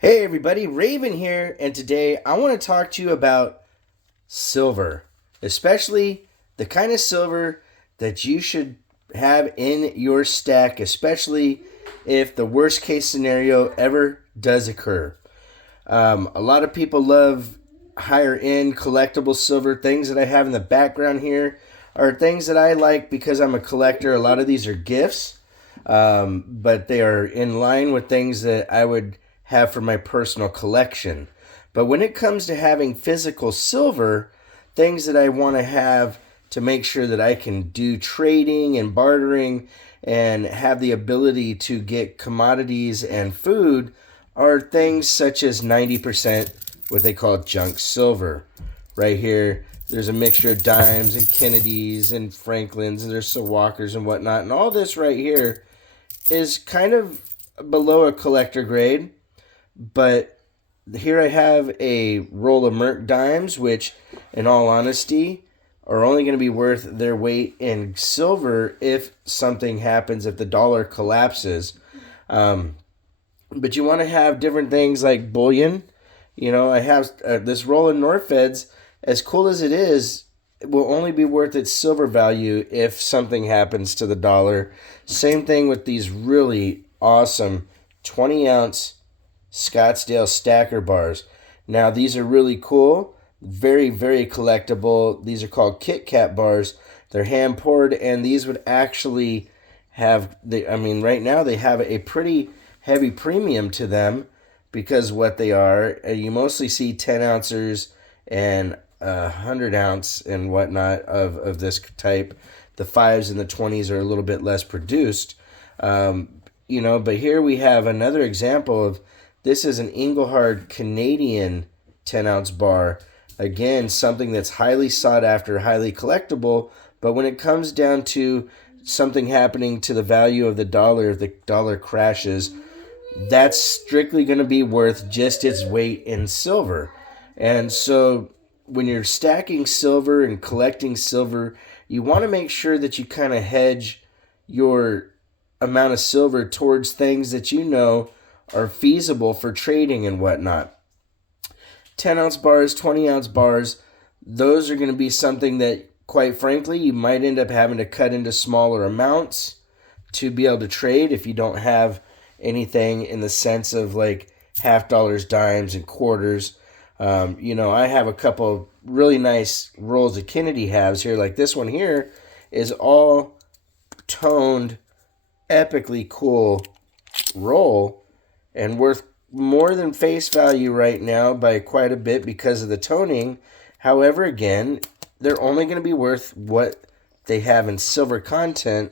Hey everybody, Raven here, and today I want to talk to you about silver, especially the kind of silver that you should have in your stack, especially if the worst case scenario ever does occur. A lot of people love higher end collectible silver. Things that I have in the background here are things that I like because I'm a collector. A lot of these are gifts, but they are in line with things that I would have for my personal collection. But when it comes to having physical silver, things that I want to have to make sure that I can do trading and bartering and have the ability to get commodities and food are things such as 90% what they call junk silver. Right here, there's a mixture of dimes and Kennedys and Franklins, and there's some Walkers and whatnot. And all this right here is kind of below a collector grade, but here I have a roll of Merc dimes, which, in all honesty, are only going to be worth their weight in silver if something happens, if the dollar collapses. But you want to have different things like bullion. You know, I have this roll of Norfeds. As cool as it is, it will only be worth its silver value if something happens to the dollar. Same thing with these really awesome 20-ounce Scottsdale stacker bars. Now, these are really cool. Very, very collectible. These are called Kit Kat bars. They're hand poured, and these would actually have right now they have a pretty heavy premium to them because what they are. You mostly see 10 ounces and 100 ounce and whatnot of this type. The 5s and the 20s are a little bit less produced. But here we have another example of this is an Engelhard Canadian 10-ounce bar. Again, something that's highly sought after, highly collectible, but when it comes down to something happening to the value of the dollar, if the dollar crashes, that's strictly going to be worth just its weight in silver. And so when you're stacking silver and collecting silver, you want to make sure that you kind of hedge your amount of silver towards things that you know are feasible for trading and whatnot. 10-ounce bars, 20-ounce bars, those are going to be something that, quite frankly, you might end up having to cut into smaller amounts to be able to trade if you don't have anything in the sense of like half dollars, dimes, and quarters. I have a couple really nice rolls of Kennedy halves here. Like this one here is all toned, epically cool roll and worth more than face value right now by quite a bit because of the toning. However, again, they're only going to be worth what they have in silver content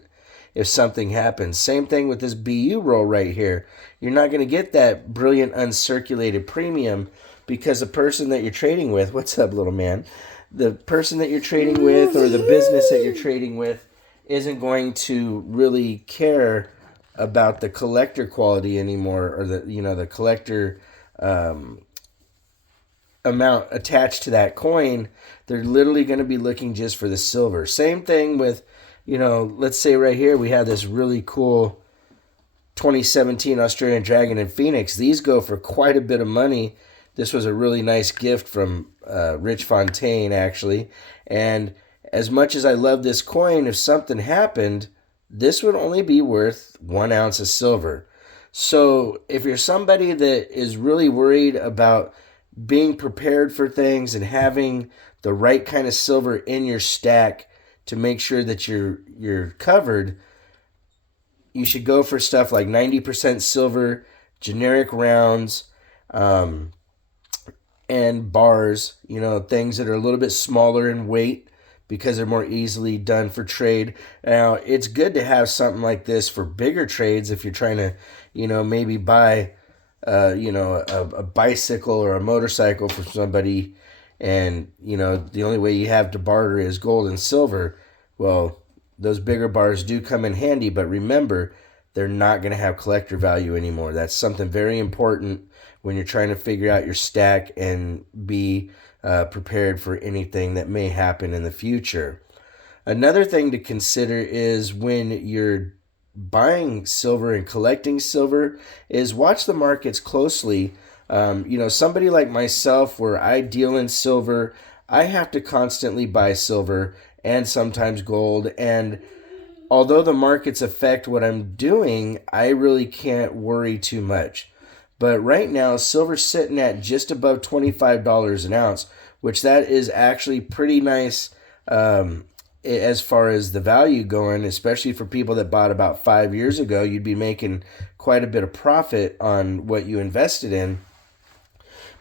if something happens. Same thing with this BU roll right here. You're not going to get that brilliant uncirculated premium because the person that you're trading with, what's up, little man? The person that you're trading with or the business that you're trading with isn't going to really care about the collector quality anymore, or the collector amount attached to that coin. They're literally going to be looking just for the silver. Same thing with, let's say right here we have this really cool 2017 Australian Dragon and Phoenix. These go for quite a bit of money. This was a really nice gift from Rich Fontaine, actually. And as much as I love this coin, if something happened, this would only be worth 1 ounce of silver. So if you're somebody that is really worried about being prepared for things and having the right kind of silver in your stack to make sure that you're covered, you should go for stuff like 90% silver, generic rounds, and bars, things that are a little bit smaller in weight because they're more easily done for trade. Now, it's good to have something like this for bigger trades if you're trying to, maybe buy, a bicycle or a motorcycle for somebody, and, the only way you have to barter is gold and silver. Well, those bigger bars do come in handy, but remember, they're not going to have collector value anymore. That's something very important when you're trying to figure out your stack and be prepared for anything that may happen in the future. Another thing to consider is when you're buying silver and collecting silver is watch the markets closely Somebody like myself, where I deal in silver, I have to constantly buy silver and sometimes gold. And although the markets affect what I'm doing, I really can't worry too much. But right now, silver's sitting at just above $25 an ounce, which that is actually pretty nice as far as the value going, especially for people that bought about 5 years ago. You'd be making quite a bit of profit on what you invested in.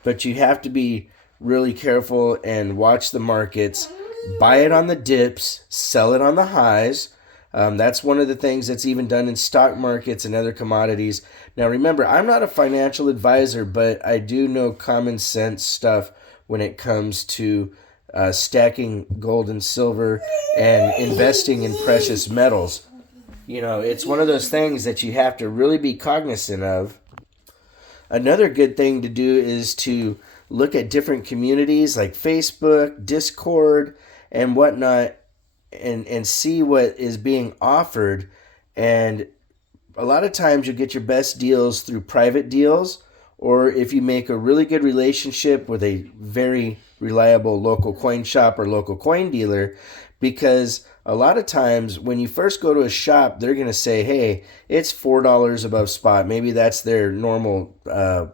But you have to be really careful and watch the markets. Buy it on the dips, sell it on the highs. That's one of the things that's even done in stock markets and other commodities. Now, remember, I'm not a financial advisor, but I do know common sense stuff when it comes to stacking gold and silver and investing in precious metals. It's one of those things that you have to really be cognizant of. Another good thing to do is to look at different communities like Facebook, Discord, and whatnot, and see what is being offered. And a lot of times you'll get your best deals through private deals, or if you make a really good relationship with a very reliable local coin shop or local coin dealer, because a lot of times when you first go to a shop, they're going to say, hey, it's $4 above spot. Maybe that's their normal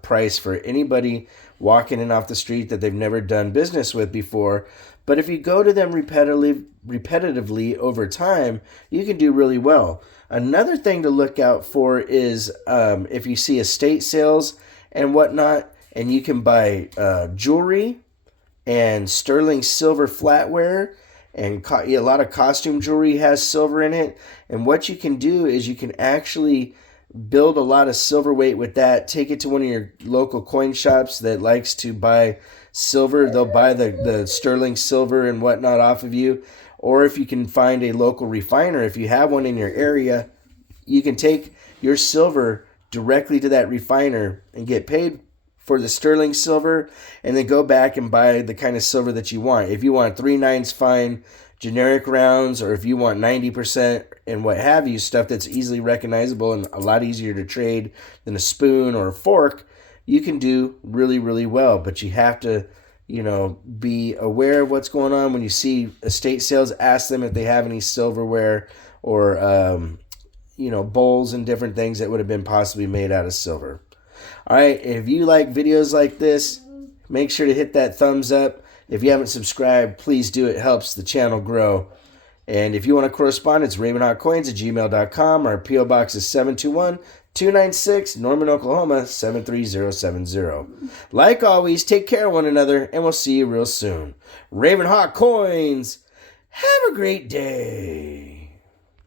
price for anybody walking in off the street that they've never done business with before. But if you go to them repetitively over time, you can do really well. Another thing to look out for is if you see estate sales and whatnot, and you can buy jewelry and sterling silver flatware, and a lot of costume jewelry has silver in it. And what you can do is you can actually build a lot of silver weight with that. Take it to one of your local coin shops that likes to buy silver. They'll buy the sterling silver and whatnot off of you. Or if you can find a local refiner, if you have one in your area, you can take your silver directly to that refiner and get paid for the sterling silver, and then go back and buy the kind of silver that you want. If you want 3/9 fine generic rounds, or if you want 90% and what have you, stuff that's easily recognizable and a lot easier to trade than a spoon or a fork, you can do really, really well. But you have to, be aware of what's going on. When you see estate sales, ask them if they have any silverware or, bowls and different things that would have been possibly made out of silver. All right, if you like videos like this, make sure to hit that thumbs up. If you haven't subscribed, please do. It helps the channel grow. And if you want to correspond, it's RavenHawkCoins@gmail.com. Our P.O. Box is 721-296, Norman, Oklahoma, 73070. Like always, take care of one another, and we'll see you real soon. RavenHawk Coins, have a great day.